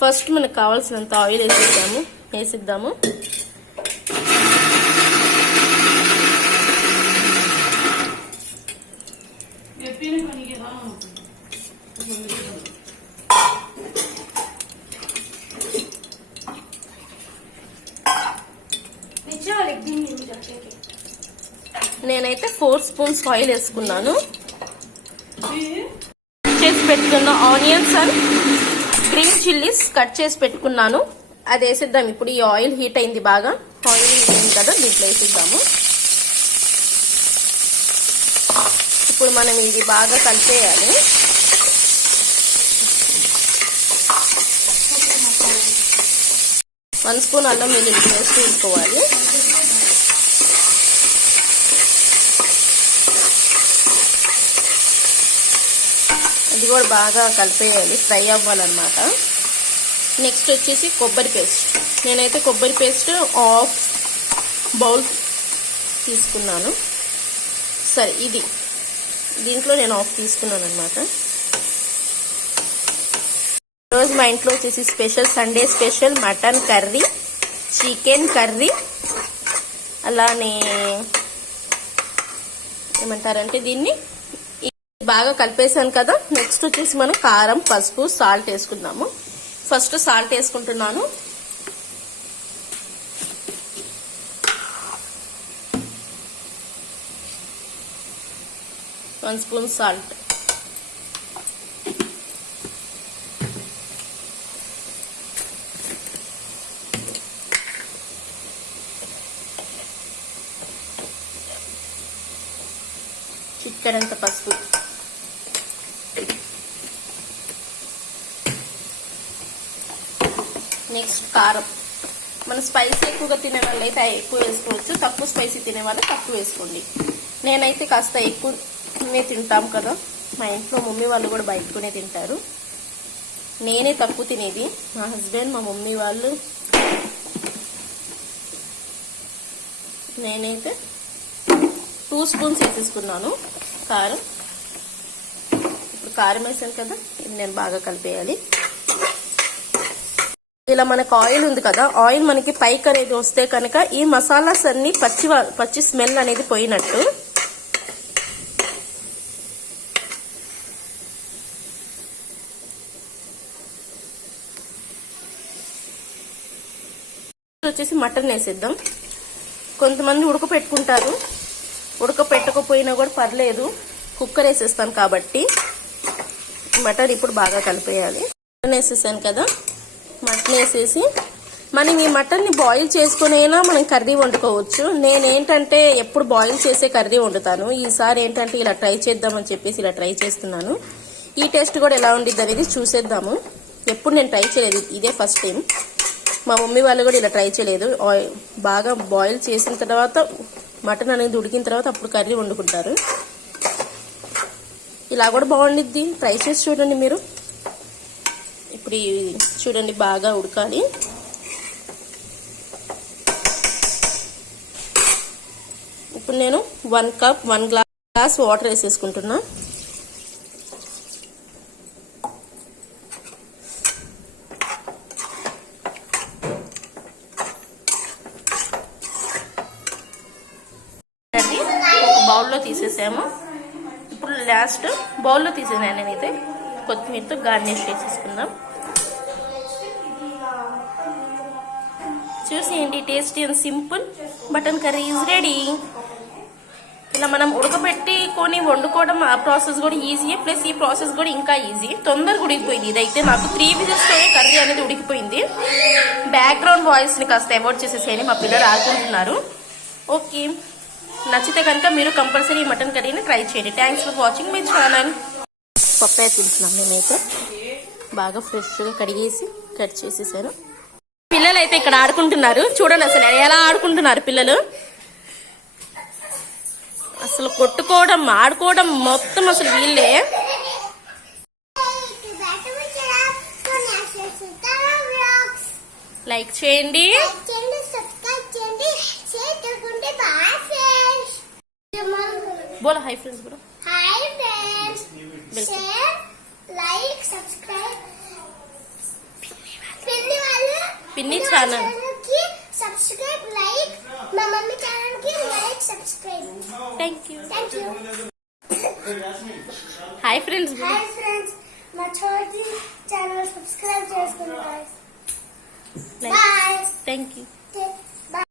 First మనకు కావాల్సినంత oil వేసిద్దాము. నేనైతే 4 స్పూన్స్ ఆయిల్ వేసుకున్నాను. చేసి పెట్టుకున్న onions and green chillies cut చేసి పెట్టుకున్నాను. అది వేసిద్దాం. ఇప్పుడు ఈ ఆయిల్ హీట్ అయింది, బాగా ఆయిల్ హీట్ అయింది కదా, దీంట్లో వేసిద్దాము. ఇప్పుడు మనం ఇది బాగా కలిపేయాలి. వన్ స్పూన్ అల్లం వెల్లుల్లి పేస్ట్ వేసుకోవాలి. ఇది కూడా బాగా కలిపేయాలి, ఫ్రై అవ్వాలన్నమాట. నెక్స్ట్ వచ్చేసి కొబ్బరి పేస్ట్. నేనైతే కొబ్బరి పేస్ట్ హాఫ్ బౌల్ తీసుకున్నాను. సరే, దీంట్లో నేను హాఫ్ తీసుకున్నాను అనమాట. ఈరోజు మా ఇంట్లో వచ్చేసి Sunday special mutton curry, chicken curry, అలానే ఏమంటారంటే దీన్ని బాగా కలిపేసాను కదా. నెక్స్ట్ వచ్చేసి మనం కారం, పసుపు, సాల్ట్ వేసుకుందాము. ఫస్ట్ సాల్ట్ వేసుకుంటున్నాను. One spoon salt. చిటికెడంత పసుపు. నెక్స్ట్ కారం. మన స్పైసీ ఎక్కువగా తినే వాళ్ళు అయితే ఎక్కువ వేసుకోవచ్చు, తక్కువ స్పైసీ తినే వాళ్ళు తక్కువ వేసుకోండి. నేనైతే కాస్త ఎక్కువనే తింటాం కదా, మా ఇంట్లో మమ్మీ వాళ్ళు కూడా బయటకునే తింటారు. నేనే తక్కువ తినేది, మా హస్బెండ్, మా మమ్మీ వాళ్ళు. నేనైతే 2 స్పూన్స్ వేసేసుకున్నాను కారం. ఇప్పుడు కారం వేసాను కదా, ఇది నేను బాగా కలిపేయాలి. ఇలా మనకు ఆయిల్ ఉంది కదా, ఆయిల్ మనకి పైకి అనేది వస్తే కనుక ఈ మసాలాస్ అన్ని పచ్చి స్మెల్ అనేది పోయినట్టు. వచ్చేసి మటన్ వేసేద్దాం. కొంతమంది ఉడకపెట్టుకుంటారు, ఉడకపెట్టకపోయినా కూడా పర్లేదు, కుక్కర్ వేసేస్తాను కాబట్టి. మటన్ ఇప్పుడు బాగా కలిపేయాలి. మటన్ వేసేసాను కదా, మటన్ వేసేసి మనం ఈ మటన్ని బాయిల్ చేసుకునైనా మనం కర్రీ వండుకోవచ్చు. నేనేంటంటే ఎప్పుడు బాయిల్ చేసే కర్రీ వండుతాను. ఈసారి ఏంటంటే ఇలా ట్రై చేద్దామని చెప్పేసి ఇలా ట్రై చేస్తున్నాను. ఈ టేస్ట్ కూడా ఎలా ఉండిద్ది అనేది చూసేద్దాము. ఎప్పుడు నేను ట్రై చేయలేదు, ఇదే ఫస్ట్ టైం. మా మమ్మీ వాళ్ళు కూడా ఇలా ట్రై చేయలేదు. బాగా బాయిల్ చేసిన తర్వాత మటన్ అనేది ఉడికిన తర్వాత అప్పుడు కర్రీ వండుకుంటారు. ఇలా కూడా బాగుండిద్ది, ట్రై చేసి చూడండి మీరు. ఇప్పుడు చూడండి బాగా ఉడకాలి. ఇప్పుడు నేను 1 గ్లాస్ వాటర్ వేసేసుకుంటున్నా. ఒక బౌల్లో తీసేసాము. ఇప్పుడు లాస్ట్ బౌల్లో తీసేసాను నేనైతే. కొత్తిమీరతో గార్నిష్ చేసేసుకుందాం. చూసేయండి, tasty and simple mutton curry is ready. ఇలా మనం ఉడకబెట్టుకొని వండుకోవడం ఆ ప్రాసెస్ కూడా ఈజీ, ప్లస్ ఈ ప్రాసెస్ కూడా ఇంకా ఈజీ, తొందరగా ఉడికిపోయింది. ఇదైతే నాకు 3 విజిల్స్తోనే కర్రీ అనేది ఉడికిపోయింది. బ్యాక్గ్రౌండ్ వాయిస్ ని కాస్త అవాయిడ్ చేసేసేయండి, మా పిల్లలు ఆడుకుంటున్నారు. ఓకే, నచ్చితే కనుక మీరు కంపల్సరీ మటన్ కర్రీని ట్రై చేయండి. Thanks for watching my channel. Papaya తింటున్నాను నేనైతే. బాగా ఫ్రెష్గా కడిగేసి కట్ చేసేసాను. పిల్లలు అయితే ఇక్కడ ఆడుకుంటున్నారు. చూడండి అసలు ఎలా ఆడుకుంటున్నారు పిల్లలు. అసలు కొట్టుకోవడం, ఆడుకోవడం మొత్తం అసలు వీళ్ళే. లైక్ చేయండి, बोलो हाय फ्रेंड्स, बोलो hi friends, share, like, subscribe. పిన్ని ఛానల్ కి సబ్స్క్రైబ్ లైక్ మా మమ్మీ ఛానల్ కి like subscribe thank you hi hi friends మా చోటి ఛానల్ సబ్స్క్రైబ్ చేసుకోండి guys బాయ్ థ్యాంక్ యూ